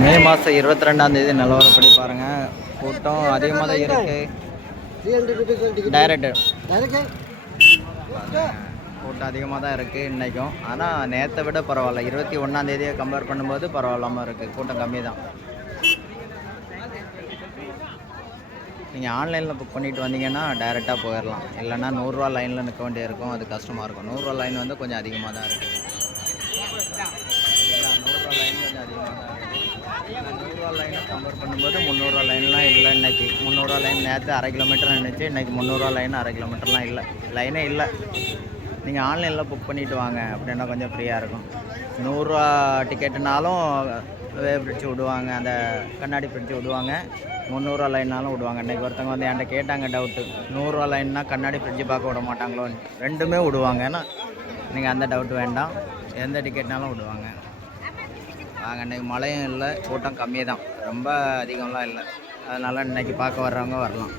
மே மாதம் 22ஆம் நிலவரப்படி பாருங்கள், கூட்டம் அதிகமாக தான் இருக்குது. டைரக்டு கூட்டம் அதிகமாக தான் இருக்குது இன்றைக்கும். ஆனால் நேற்றை விட பரவாயில்ல. 21ஆம் கம்பேர் பண்ணும்போது பரவாயில்லாமல் இருக்குது, கூட்டம் கம்மி தான். நீங்கள் ஆன்லைனில் புக் பண்ணிவிட்டு வந்தீங்கன்னா டைரெக்டாக போயிடலாம். இல்லைன்னா 100 லைனில் நிற்க வேண்டியிருக்கும், அது கஷ்டமாக இருக்கும். 100 லைன் வந்து கொஞ்சம் அதிகமாக தான் இருக்குது. 100 லைன் கொஞ்சம் அதிகமாக தான் இருக்குது. 100 லைனை கம்பேர் பண்ணும்போது 300 லைன்லாம் இல்லை இன்றைக்கி. 300 லைன் நேற்று அரை கிலோமீட்டர் நின்றுச்சு, இன்றைக்கி 300 லைன் அரை கிலோமீட்டர்லாம் இல்லை, லைனே இல்லை. நீங்கள் ஆன்லைனில் புக் பண்ணிவிட்டு வாங்க, அப்படின்னா கொஞ்சம் ஃப்ரீயாக இருக்கும். 100 டிக்கெட்டுனாலும் பிரிட்ஜு விடுவாங்க, அந்த கண்ணாடி பிரிட்ஜு விடுவாங்க. 300 லைன்னாலும் விடுவாங்க. இன்றைக்கி ஒருத்தவங்க வந்து என்கிட்ட கேட்டாங்க டவுட்டு, 100 லைன்னா கண்ணாடி ஃப்ரிட்ஜு பார்க்க விட மாட்டாங்களோன்னு. ரெண்டுமே விடுவாங்க. ஏன்னா நீங்கள் அந்த டவுட் வேண்டாம், எந்த டிக்கெட்னாலும் விடுவாங்க. வாங்க, இன்றைக்கி மழையும் இல்லை, கூட்டம் கம்மி தான், ரொம்ப அதிகம்லாம் இல்லை. அதனால் இன்றைக்கி பார்க்க வர்றவங்க வரலாம்.